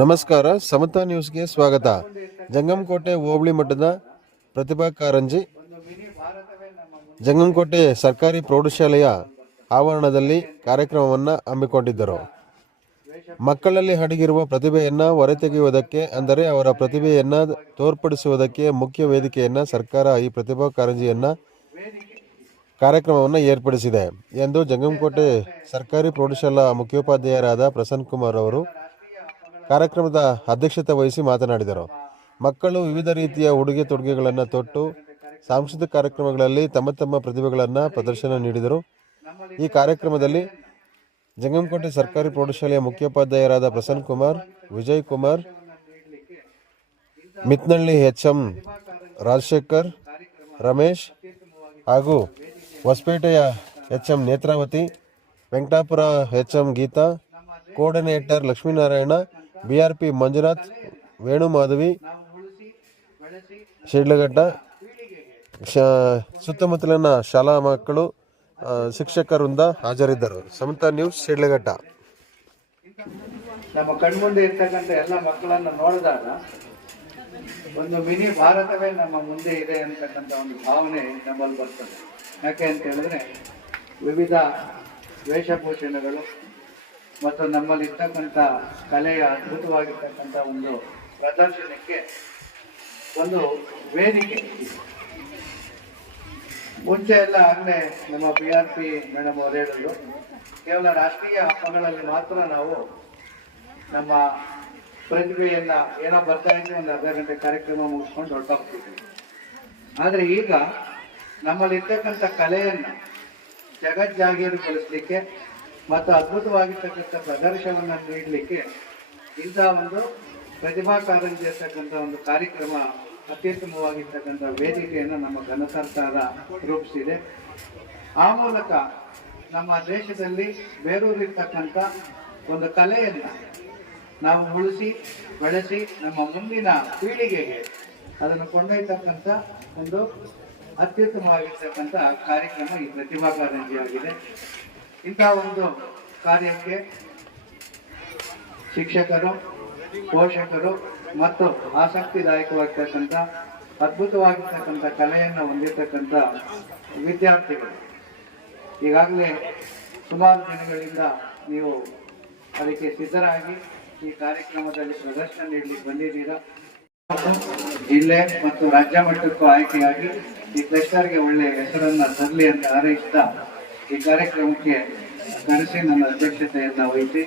ನಮಸ್ಕಾರ, ಸಮತಾ ನ್ಯೂಸ್ಗೆ ಸ್ವಾಗತ. ಜಂಗಮಕೋಟೆ ಹೋಬಳಿ ಮಠದ ಪ್ರತಿಭಾ ಕಾರಂಜಿ. ಜಂಗಮಕೋಟೆ ಸರ್ಕಾರಿ ಪ್ರೌಢಶಾಲೆಯ ಆವರಣದಲ್ಲಿ ಕಾರ್ಯಕ್ರಮವನ್ನು ಹಮ್ಮಿಕೊಂಡಿದ್ದರು. ಮಕ್ಕಳಲ್ಲಿ ಅಡಗಿರುವ ಪ್ರತಿಭೆಯನ್ನು ಹೊರತೆಗೆಯುವುದಕ್ಕೆ, ಅಂದರೆ ಅವರ ಪ್ರತಿಭೆಯನ್ನು ತೋರ್ಪಡಿಸುವುದಕ್ಕೆ ಮುಖ್ಯ ವೇದಿಕೆಯನ್ನು ಸರ್ಕಾರ ಈ ಪ್ರತಿಭಾ ಕಾರಂಜಿಯನ್ನು ಕಾರ್ಯಕ್ರಮವನ್ನು ಏರ್ಪಡಿಸಿದೆ ಎಂದು ಜಂಗಮಕೋಟೆ ಸರ್ಕಾರಿ ಪ್ರೌಢಶಾಲಾ ಮುಖ್ಯೋಪಾಧ್ಯಾಯರಾದ ಪ್ರಸನ್ನ ಕುಮಾರ್ ಅವರು ಕಾರ್ಯಕ್ರಮದ ಅಧ್ಯಕ್ಷತೆ ವಹಿಸಿ ಮಾತನಾಡಿದರು. ಮಕ್ಕಳು ವಿವಿಧ ರೀತಿಯ ಉಡುಗೆ ತೊಡುಗೆಗಳನ್ನು ತೊಟ್ಟು ಸಾಂಸ್ಕೃತಿಕ ಕಾರ್ಯಕ್ರಮಗಳಲ್ಲಿ ತಮ್ಮ ತಮ್ಮ ಪ್ರತಿಭೆಗಳನ್ನು ಪ್ರದರ್ಶನ ನೀಡಿದರು. ಈ ಕಾರ್ಯಕ್ರಮದಲ್ಲಿ ಜಂಗಮಕೋಟೆ ಸರ್ಕಾರಿ ಪ್ರೌಢಶಾಲೆಯ ಮುಖ್ಯೋಪಾಧ್ಯಾಯರಾದ ಪ್ರಸನ್ನ ಕುಮಾರ್, ವಿಜಯ್ ಕುಮಾರ್, ಮಿತ್ನಳ್ಳಿ ಎಚ್ ಎಂ ರಾಜಶೇಖರ್, ರಮೇಶ್ ಹಾಗೂ ಹೊಸಪೇಟೆಯ H M Netravathi, Venkatapura H M Geetha, coordinator Lakshminarayana B R P Manjunath, Venumadhavi, Shidlaghatta ಸುತ್ತಮುತ್ತಲಿನ ಶಾಲಾ ಮಕ್ಕಳು ಶಿಕ್ಷಕರಿಂದ ಹಾಜರಿದ್ದರು. ಸಮಂತ ನ್ಯೂಸ್, ಶಿಡ್ಲಘಟ್ಟ. ನಮ್ಮ ಕಣ್ಮುಂದೆ ಇರ್ತಕ್ಕಂಥ ಎಲ್ಲ ಮಕ್ಕಳನ್ನು ನೋಡಿದಾಗ ಒಂದು ಮಿನಿ ಭಾರತವೇ ನಮ್ಮ ಮುಂದೆ ಇದೆ ಅಂತಕ್ಕಂಥ ಒಂದು ಭಾವನೆ ನಮ್ಮಲ್ಲಿ ಬರ್ತದೆ. ಯಾಕೆ ಅಂತ ಹೇಳಿದ್ರೆ ವಿವಿಧ ವೇಷಭೂಷಣಗಳು ಮತ್ತು ನಮ್ಮಲ್ಲಿ ಇರ್ತಕ್ಕಂಥ ಕಲೆಯ ಅದ್ಭುತವಾಗಿರ್ತಕ್ಕಂಥ ಒಂದು ಪ್ರದರ್ಶನಕ್ಕೆ ಒಂದು ವೇದಿಕೆ. ಮುಂಚೆ ಎಲ್ಲ ಆಗಲೇ ನಮ್ಮ ಬಿ ಆರ್ ಪಿ ಮೇಡಮ್ ಅವರು ಹೇಳಿದ್ರು, ಕೇವಲ ರಾಷ್ಟ್ರೀಯ ಹಬ್ಬಗಳಲ್ಲಿ ಮಾತ್ರ ನಾವು ನಮ್ಮ ಪ್ರತಿಭೆಯನ್ನ ಏನೋ ಬರ್ತಾ ಇದ್ರೆ ಒಂದು ಅರ್ಧ ಗಂಟೆ ಕಾರ್ಯಕ್ರಮ ಮುಗಿಸ್ಕೊಂಡು ಹೊರಟೋಗ್ತಿದ್ವಿ. ಆದರೆ ಈಗ ನಮ್ಮಲ್ಲಿ ಕಲೆಯನ್ನು ಕಲೆಯನ್ನ ಜಗಜ್ಜಾಗೀರುಗೊಳಿಸ್ಲಿಕ್ಕೆ ಮತ್ತು ಅದ್ಭುತವಾಗಿರ್ತಕ್ಕಂಥ ಪ್ರದರ್ಶನವನ್ನು ನೀಡಲಿಕ್ಕೆ ಇಂಥ ಒಂದು ಪ್ರತಿಭಾ ಕಾರಂಜಿ ಇರ್ತಕ್ಕಂಥ ಒಂದು ಕಾರ್ಯಕ್ರಮ ಅತ್ಯುತ್ತಮವಾಗಿರ್ತಕ್ಕಂಥ ವೇದಿಕೆಯನ್ನು ನಮ್ಮ ಘನ ಸರ್ಕಾರ ರೂಪಿಸಿದೆ. ಆ ಮೂಲಕ ನಮ್ಮ ದೇಶದಲ್ಲಿ ಬೇರೂರಿರ್ತಕ್ಕಂಥ ಒಂದು ಕಲೆಯನ್ನು ನಾವು ಉಳಿಸಿ, ಬೆಳೆಸಿ ನಮ್ಮ ಮುಂದಿನ ಪೀಳಿಗೆಗೆ ಅದನ್ನು ಕೊಂಡೊಯ್ತಕ್ಕಂಥ ಒಂದು ಅತ್ಯುತ್ತಮವಾಗಿರ್ತಕ್ಕಂಥ ಕಾರ್ಯಕ್ರಮ ಈ ಪ್ರತಿಭಾ ಕಾರಂಜಿ ಆಗಿದೆ. ಇಂಥ ಒಂದು ಕಾರ್ಯಕ್ಕೆ ಶಿಕ್ಷಕರು, ಪೋಷಕರು ಮತ್ತು ಆಸಕ್ತಿದಾಯಕವಾಗಿರ್ತಕ್ಕಂಥ, ಅದ್ಭುತವಾಗಿರ್ತಕ್ಕಂಥ ಕಲೆಯನ್ನು ಹೊಂದಿರತಕ್ಕಂಥ ವಿದ್ಯಾರ್ಥಿಗಳು. ಈಗಾಗಲೇ ಸುಮಾರು ದಿನಗಳಿಂದ ನೀವು ಅದಕ್ಕೆ ಸಿದ್ಧರಾಗಿ ಈ ಕಾರ್ಯಕ್ರಮದಲ್ಲಿ ಪ್ರದರ್ಶನ ನೀಡಲಿಕ್ಕೆ ಬಂದಿದ್ದೀರಾ. ಜಿಲ್ಲೆ ಮತ್ತು ರಾಜ್ಯ ಮಟ್ಟಕ್ಕೂ ಆಯ್ಕೆಯಾಗಿ ಈ ಕ್ಲಸ್ಟರ್ಗೆ ಒಳ್ಳೆಯ ಹೆಸರನ್ನ ತರಲಿ ಅಂತ ಹಾರೈಸ್ತಾ ಈ ಕಾರ್ಯಕ್ರಮಕ್ಕೆ ಕರೆಸಿ ನನ್ನ ಅಧ್ಯಕ್ಷತೆಯನ್ನ ವಹಿಸಿ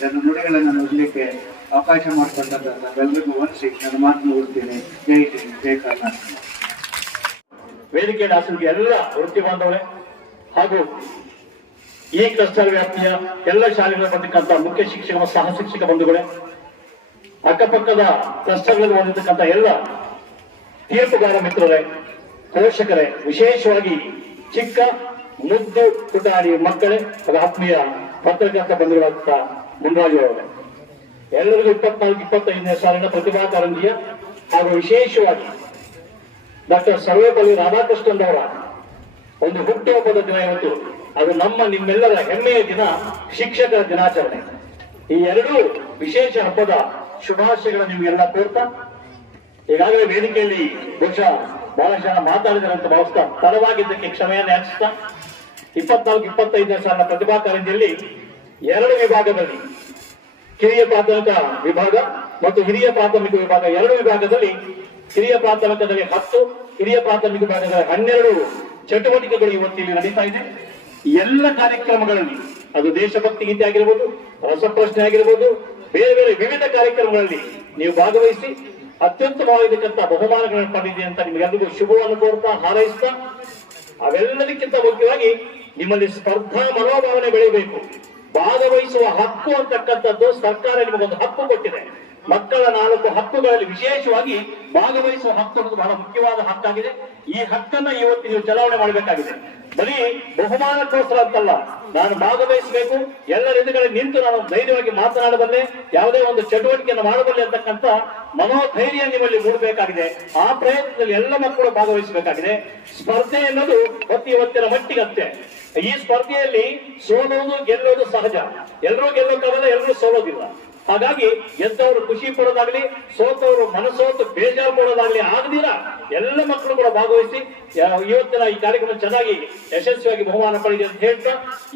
ನನ್ನ ನುಡಿಗಳನ್ನು ನೋಡಲಿಕ್ಕೆ ಅವಕಾಶ ಮಾಡಿಕೊಂಡಂತ ಎಲ್ಲರಿಗೂ ವಂದಿಸಿ ನನ್ನ ಮಾತು ಮುಗಿಸ್ತೀನಿ ಜೈ ಹಿಂದ್, ಜೈ ಕರ್ನಾಟಕ. ವೇದಿಕೆ ದಾಸರಿಗೆ ಎಲ್ಲ ವೃತ್ತಿ ಬಾಂಧವರೇ ಹಾಗೂ ಈ ಕ್ಲಸ್ಟರ್ ವ್ಯಾಪ್ತಿಯ ಎಲ್ಲ ಶಾಲೆಗಳ ಬರ್ತಕ್ಕಂಥ ಮುಖ್ಯ ಶಿಕ್ಷಕ ಸಹ ಶಿಕ್ಷಕ ಬಂಧುಗಳೇ ಅಕ್ಕಪಕ್ಕದ ಕ್ಲಸ್ಟರ್ಗಳಲ್ಲಿ ಬಂದಿರತಕ್ಕಂಥ ಎಲ್ಲ ತೀರ್ಪುಗಾರ ಮಿತ್ರರೇ, ಪೋಷಕರೇ, ವಿಶೇಷವಾಗಿ ಚಿಕ್ಕ ಮುದ್ದು ಪುಟಾಣಿ ಮಕ್ಕಳೇ ಹಾಗೂ ಆತ್ಮೀಯ ಪತ್ರಕರ್ತ ಬಂಧುಗಳಾದ ಮುನ್ರಾಜು ಅವರೇ. ಎಲ್ಲರಿಗೂ ಇಪ್ಪತ್ನಾಲ್ಕು, ಇಪ್ಪತ್ತೈದನೇ ಸಾಲಿನ ಪ್ರತಿಭಾ ಕಾರಂಜಿಯ ಹಾಗೂ ವಿಶೇಷವಾಗಿ ಡಾಕ್ಟರ್ ಸರ್ವೇಪಲ್ಲಿ ರಾಧಾಕೃಷ್ಣನ್ ಅವರ ಒಂದು ಹುಟ್ಟುಹಬ್ಬದ ದಿನ ಇವತ್ತು. ಅದು ನಮ್ಮ ನಿಮ್ಮೆಲ್ಲರ ಹೆಮ್ಮೆಯ ದಿನ, ಶಿಕ್ಷಕರ ದಿನಾಚರಣೆ. ಈ ಎರಡೂ ವಿಶೇಷ ಹಬ್ಬದ ಶುಭಾಶಯಗಳ ನಿಮಗೆಲ್ಲ ಕೋರ್ತಾ. ಈಗಾಗಲೇ ವೇದಿಕೆಯಲ್ಲಿ ಬಹುಶಃ ಬಹಳ ಜನ ಮಾತಾಡಿದ್ದಾರೆ ಅಂತ ಭಾವಿಸ್ತಾ, ತಡವಾಗಿದ್ದಕ್ಕೆ ಕ್ಷಮೆಯನ್ನು ಯಾಚಿಸ್ತಾ, ಇಪ್ಪತ್ನಾಲ್ಕು, ಇಪ್ಪತ್ತೈದನೇ ಸಾಲಿನ ಪ್ರತಿಭಾ ಕಾರಂಜಿಯಲ್ಲಿ ಎರಡು ವಿಭಾಗದಲ್ಲಿ, ಕಿರಿಯ ಪ್ರಾಥಮಿಕ ವಿಭಾಗ ಮತ್ತು ಹಿರಿಯ ಪ್ರಾಥಮಿಕ ವಿಭಾಗ ಎರಡು ವಿಭಾಗದಲ್ಲಿ, ಹಿರಿಯ ಪ್ರಾಥಮಿಕದಲ್ಲಿ ಹತ್ತು, ಹಿರಿಯ ಪ್ರಾಥಮಿಕ ವಿಭಾಗದ ಹನ್ನೆರಡು ಚಟುವಟಿಕೆಗಳು ಇವತ್ತಿಲ್ಲಿ ನಡೀತಾ ಇದೆ. ಎಲ್ಲ ಕಾರ್ಯಕ್ರಮಗಳಲ್ಲಿ ಅದು ದೇಶಭಕ್ತಿ ಗೀತೆ ಆಗಿರ್ಬೋದು, ರಸಪ್ರಶ್ನೆ ಆಗಿರ್ಬೋದು ಬೇರೆ ಬೇರೆ ವಿವಿಧ ಕಾರ್ಯಕ್ರಮಗಳಲ್ಲಿ ನೀವು ಭಾಗವಹಿಸಿ ಅತ್ಯುತ್ತಮವಾಗಿರ್ತಕ್ಕಂಥ ಬಹುಮಾನಗಳನ್ನು ಪಡೆದಿದೆ ಅಂತ ನಿಮಗೆಲ್ಲರಿಗೂ ಶುಭವನ್ನು ಕೋರ್ತಾ ಹಾರೈಸ್ತಾ, ಅವೆಲ್ಲದಕ್ಕಿಂತ ಮುಖ್ಯವಾಗಿ ನಿಮ್ಮಲ್ಲಿ ಸ್ಪರ್ಧಾ ಮನೋಭಾವನೆ ಬೆಳೆಯಬೇಕು. ಭಾಗವಹಿಸುವ ಹಕ್ಕು ಅಂತಕ್ಕಂಥದ್ದು ಸರ್ಕಾರ ನಿಮಗೊಂದು ಹಕ್ಕು ಕೊಟ್ಟಿದೆ. ಮಕ್ಕಳ ನಾಲ್ಕು ಹಕ್ಕುಗಳಲ್ಲಿ ವಿಶೇಷವಾಗಿ ಭಾಗವಹಿಸುವ ಹಕ್ಕು ಅನ್ನೋದು ಬಹಳ ಮುಖ್ಯವಾದ ಹಕ್ಕಾಗಿದೆ. ಈ ಹಕ್ಕನ್ನ ಇವತ್ತು ನೀವು ಚಲಾವಣೆ ಮಾಡಬೇಕಾಗಿದೆ. ಬರೀ ಬಹುಮಾನಕ್ಕೋಸ್ಕರ ಅಂತಲ್ಲ, ನಾನು ಭಾಗವಹಿಸಬೇಕು ಎಲ್ಲರ ಎದುರುಗಡೆ ನಿಂತು ನಾನು ಧೈರ್ಯವಾಗಿ ಮಾತನಾಡಬಲ್ಲೆ ಯಾವುದೇ ಒಂದು ಚಟುವಟಿಕೆಯನ್ನು ಮಾಡಬಲ್ಲೆ ಅಂತಕ್ಕಂಥ ಮನೋಧೈರ್ಯ ನಿಮ್ಮಲ್ಲಿ ಮೂಡಬೇಕಾಗಿದೆ. ಆ ಪ್ರಯತ್ನದಲ್ಲಿ ಎಲ್ಲ ಮಕ್ಕಳು ಭಾಗವಹಿಸಬೇಕಾಗಿದೆ. ಸ್ಪರ್ಧೆ ಅನ್ನೋದು ಪ್ರತಿ ಇವತ್ತಿನ ಮಟ್ಟಿಗತ್ತೆ ಈ ಸ್ಪರ್ಧೆಯಲ್ಲಿ ಸೋಲೋದು, ಗೆಲ್ಲೋದು ಸಹಜ. ಎಲ್ಲರೂ ಗೆಲ್ಲೋಕ್ಕಾಗಲ್ಲ ಎಲ್ಲರೂ ಸೋಲೋದಿಲ್ಲ. ಹಾಗಾಗಿ ಎದ್ದವರು ಖುಷಿ ಪಡೋದಾಗ್ಲಿ ಸೋತವರು ಮನಸೋತು ಬೇಜಾರು ಪಡೋದಾಗ್ಲಿ ಆಗದಿರ ಎಲ್ಲ ಮಕ್ಕಳು ಕೂಡ ಭಾಗವಹಿಸಿ ಇವತ್ತಿನ ಈ ಕಾರ್ಯಕ್ರಮ ಚೆನ್ನಾಗಿ ಯಶಸ್ವಿಯಾಗಿ ಬಹುಮಾನ ಪಡೆದಿದೆ ಅಂತ ಹೇಳ್ತಾ,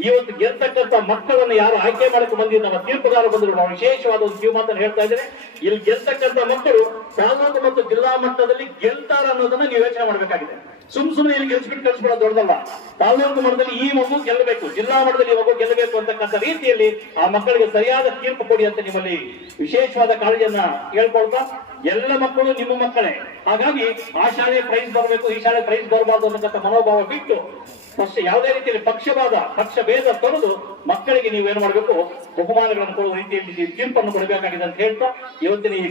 ಇವತ್ತು ಗೆಲ್ತಕ್ಕಂಥ ಮಕ್ಕಳನ್ನು ಯಾರು ಆಯ್ಕೆ ಮಾಡಕ್ಕೆ ಬಂದಿದ್ದು ನಮ್ಮ ತೀರ್ಪುಗಾರ ಬಂದರು ನಾವು ವಿಶೇಷವಾದ ಒಂದು ಕಿವಿ ಮಾತನ್ನು ಹೇಳ್ತಾ ಇದ್ದೇನೆ. ಇಲ್ಲಿ ಗೆಲ್ತಕ್ಕಂಥ ಮಕ್ಕಳು ತಾಲೂಕು ಮತ್ತು ಜಿಲ್ಲಾ ಮಟ್ಟದಲ್ಲಿ ಗೆಲ್ತಾರ ಅನ್ನೋದನ್ನ ನೀವು ಯೋಚನೆ ಮಾಡಬೇಕಾಗಿದೆ. ಸುಮ್ ಸುಮ್ಮನೆ ಗೆಲ್ಸ್ಬಿಟ್ಟು ಕಳಿಸ್ಬಿಡೋದು ದೊಡ್ಡದಲ್ಲ. ತಾಲೂಕು ಮಟ್ಟದಲ್ಲಿ ಈ ಮಗು ಗೆಲ್ಲಬೇಕು, ಜಿಲ್ಲಾ ಮಟ್ಟದಲ್ಲಿ ಮಗು ಗೆಲ್ಲಬೇಕು ಅಂತಕ್ಕಂಥ ರೀತಿಯಲ್ಲಿ ಆ ಮಕ್ಕಳಿಗೆ ಸರಿಯಾದ ತೀರ್ಪು ಕೊಡಿ ಅಂತ ನಿಮ್ಮಲ್ಲಿ ವಿಶೇಷವಾದ ಕಾಳಜಿಯನ್ನ ಹೇಳ್ಕೊಳ್ತಾ, ಎಲ್ಲ ಮಕ್ಕಳು ನಿಮ್ಮ ಮಕ್ಕಳೇ. ಹಾಗಾಗಿ ಆ ಶಾಲೆಗೆ ಪ್ರೈಸ್ ಬರಬೇಕು, ಈ ಶಾಲೆ ಪ್ರೈಸ್ ಬರಬಾರ್ದು ಅನ್ನತಕ್ಕಂಥ ಮನೋಭಾವ ಬಿಟ್ಟು ಫಸ್ಟ್ ಯಾವುದೇ ರೀತಿಯಲ್ಲಿ ಪಕ್ಷವಾದ ಪಕ್ಷ ಭೇದ ತೊರೆದು ಮಕ್ಕಳಿಗೆ ನೀವೇನು ಮಾಡಬೇಕು, ಬಹುಮಾನಗಳನ್ನು ಕೊಡುವ ರೀತಿಯಲ್ಲಿ ತೀರ್ಪನ್ನು ಕೊಡಬೇಕಾಗಿದೆ ಅಂತ ಹೇಳ್ತಾ, ಇವತ್ತಿನ ಈ